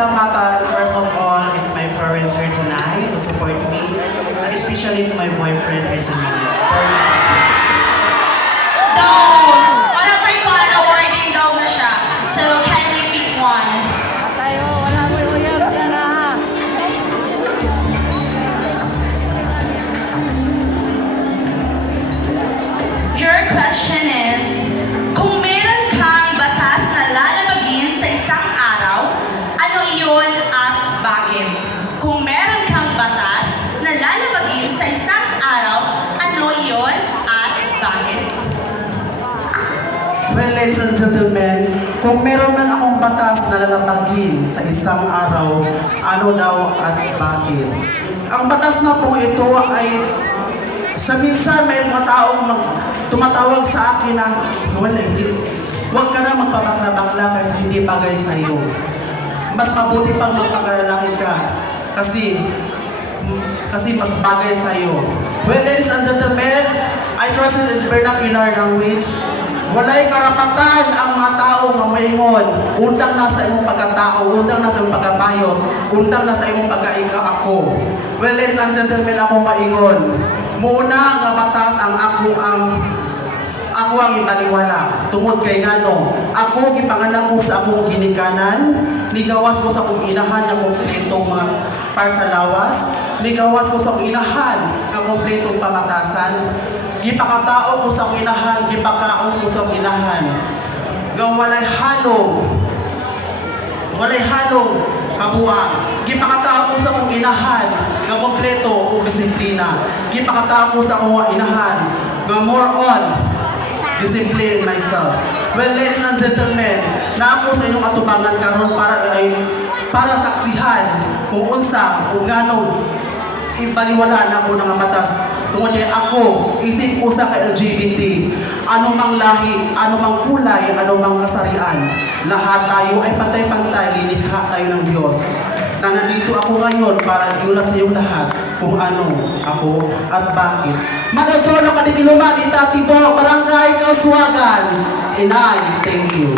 pasalamatan, first of all, is my parents here tonight to support me, and especially to my boyfriend here tonight. Daw! Wala pa yung awarding daw na siya. So, kindly pick one. Tayo, wala mo yung uyab siya na ha. Your question is, kung meron kang batas na lalabagin sa isang araw, ano iyon at bakit? Kung meron kang batas na lalabagin sa isang araw, ano iyon at bakit? Well, ladies and gentlemen, kung meron man akong batas na lalabagin sa isang araw, ano daw at bakit? Ang batas na po ito ay sa minsan may mga taong tumatawag sa akin na wala, huwag ka na magpabakla-bakla kasi hindi bagay sa iyo. Mas mabuti pang magpakalalaki ka kasi mas bagay sa iyo. Well, ladies and gentlemen, I trust in vernacular language. Walay karapatan ang mga tao nga moingon. Undang na sa imong pagkatao, undang na sa imong pagkabayot, undang na sa imong pagkaika ako. Well, ladies and gentlemen, ako maingon. Muna nga batas ang ako ang ibaliwala. Tungod kay ngano, ako gipanganak ko sa akong ginikanan, nigawas ko sa akong inahan na kompletong mga para sa lawas, nigawas ko sa akong inahan na kompletong pamatasan, gipakatao ko sa akong inahan, gipakaon ko sa akong inahan, nga walay halong kabuang. Gipakatao ko sa akong inahan nga kompleto o disiplina. Gipakatao ko sa akong inahan nga more on discipline myself. Well, ladies and gentlemen, na ako sa inyong atubangan karon para saksihan kung unsa kung ganong ibaliwala na ko ng batas tungod kay ako isip usa ka LGBT, anumang lahi, anumang kulay, anumang kasarian, lahat tayo ay pantay-pantay, lilikha tayo ng Diyos. Na nandito ako ngayon para iulat sa iyong lahat kung ano ako at bakit. Magasono ka di kilumag, itatibo, barangay Kauswagan. And I thank you.